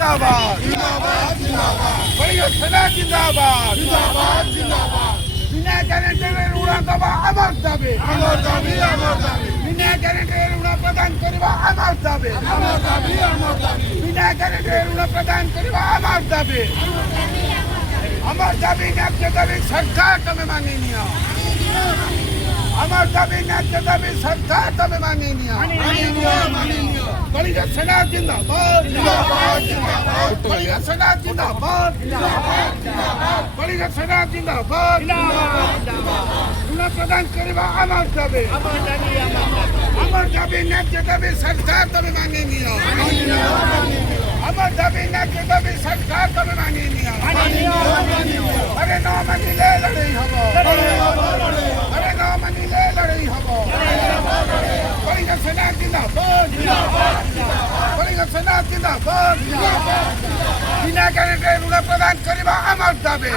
जिंदाबाद सेना जिंदाबाद बिना ग्यारंटी ऋण देवा आमार दाबी बिना ग्यारंटी ऋण प्रदान करवा आमार दाबी बिना ग्यारंटी ऋण प्रदान करवा आमार दाबी न्याय दाबी सरकार तमे मांगी नियो আমার দাবি ন্যায্য দাবি সরকার তবে মানিয়ে নিও কলিগা সেনা জিন্দাবাদ কলিগা সেনা জিন্দাবাদ কলিগা সেনা জিন্দাবাদ ঋণ প্রদান করিবা আমার দাবি ন্যায্য দাবি সরকার তবে মানিয়ে নিও আমার দাবি ন্যায্য দাবি সরকার তবে মানিয়ে নিও আরে না মানিলে লড়াই হব আরে না মানিলে লড়াই হব কলিগা সেনা জিন্দাবাদ কলিগা সেনা জিন্দাবাদ বিনা গ্যারান্টি ঋণ প্রদান করিবা আমার দাবি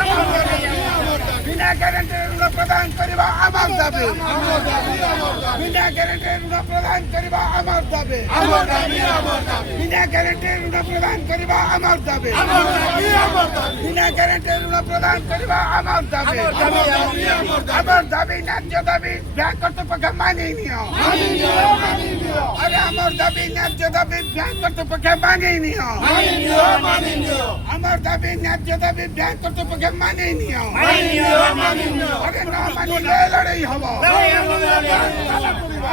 বিনা গ্যারান্টি ঋণ প্রদান করিবা আমার দাবি বিনা গ্যারান্টি ঋণ প্রদান করিবা আমার দাবি বিনা গ্যারান্টি ঋণ প্রদান করিবা আমার দাবি বিনা গ্যারান্টি ঋণ প্রদান করিবা আমার দাবি আমার দাবি ন্যায্য দাবি ব্যাংক কর্তৃপক্ষ মানিয়ে নিও আরে আমার দাবি ন্যায্য দাবি ব্যাংক কর্তৃপক্ষ মানিয়ে নিও আমার দাবি ন্যায্য দাবি ব্যাংক কর্তৃপক্ষ মানিয়ে নিও আরে না মানিলে লড়াই হব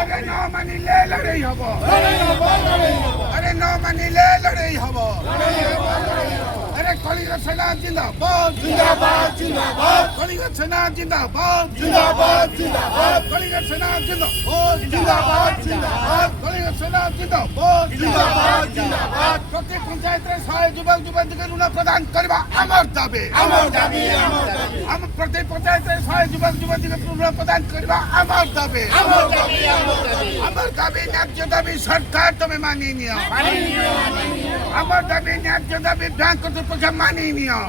আরে না মানিলে লড়াই হব আরে না মানিলে লড়াই হব আরে কলিগা সেনা জিন্দাবাদ কলিগা সেনা জিন্দাবাদ কলিগা সেনা জিন্দাবাদ কলিগা সেনা জিন্দাবাদ প্রতি পঞ্চায়েতের 100 যুবক যুবতীকে ঋণ প্রদান করিবা আমার দাবি প্রতি পঞ্চায়েতের 100 যুবক যুবতীকে ঋণ প্রদান করিবা আমার দাবি ন্যায্য দাবি সরকার তুমি মানিয়ে নিও আমার দাবি ন্যায্য দাবি ব্যাংক কর্তৃপক্ষ মানিয়ে নিও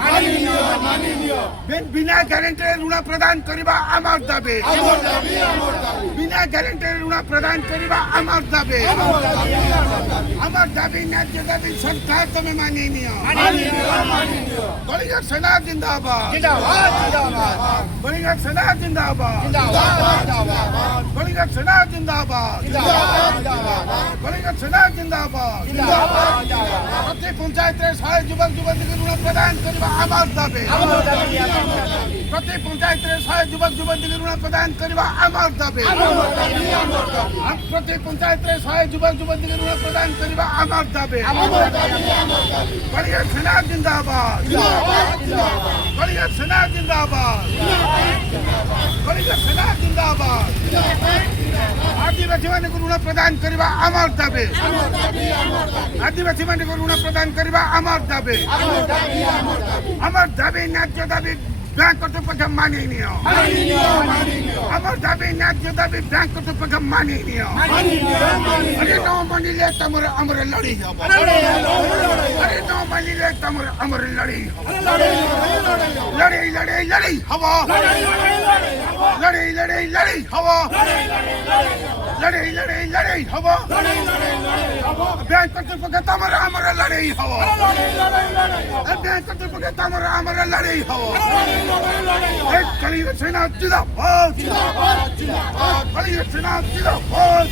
বিনা গ্যারান্টি ঋণ প্রদান করিবা আমার দাবি বিনা গ্যারান্টি ঋণ প্রদান করিবা আমার দাবি ন্যায্য দাবি সরকার তুমি মানিয়ে নিও কলিগা সেনা জিন্দাবাদ কলিগা সেনা জিন্দাবাদ কলিগা সেনা জিন্দাবাদ কলিগা সেনা জিন্দাবাদ প্রতি পঞ্চায়েতের 100 যুবক যুবতীকে ঋণ প্রদান করিবা আমার দাবি প্রতি পঞ্চায়েতের 100 যুবক যুবতীকে ঋণ প্রদান করিবা আমার দাবি প্রতি পঞ্চায়েতের 100 যুবক যুবতীকে ঋণ প্রদান করিবা আমার দাবি কলিগা সেনা জিন্দাবাদ কলিগা সেনা জিন্দাবাদ কলিগা সেনা জিন্দাবাদ আদিবাসীମାନଙ୍କୁ ଋଣ ପ୍ରଦାନ କରିବା ଆମର ଦାବି ଆଦିବାସୀ ମାନଙ୍କୁ ଋଣ ପ୍ରଦାନ କରିବା ଆମର ଦାବି ନ୍ୟାଯ୍ୟ ଦାବି ବ୍ୟାଙ୍କ କର୍ତ୍ତୃପକ୍ଷ ମାନିয়ে ନିଅ ଆମର ଦାବି ନ୍ୟାଯ୍ୟ ଦାବି ବ୍ୟାଙ୍କ କର୍ତ୍ତୃପକ୍ଷ ମାନିয়ে ନିଅ ଆରେ ନ ମାନିଲେ ତମର ଆମର ଲଢ଼େଇ ହବ ଆରେ ନ ମାନିଲେ ତମର ଆମର ଲଢ଼େଇ ହବ ଲଢ଼େଇ ହବ ଲଢ଼େଇ ହବ লড়াই হব ব্যাংক কর্তৃপক্ষ তোমার আমার লড়াই হব ব্যাংক কর্তৃপক্ষ তোমার আমার লড়াই হব কলিগা সেনা জিন্দাবাদ কলিগা সেনা জিন্দাবাদ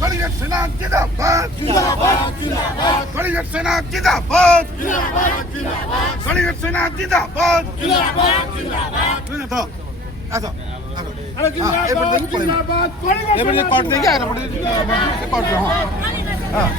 কলিগা সেনা জিন্দাবাদ কলিগা সেনা জিন্দাবাদ কলিগা সেনা জিন্দাবাদ আসো এবার দেখি কট দেখি আর কট হ্যাঁ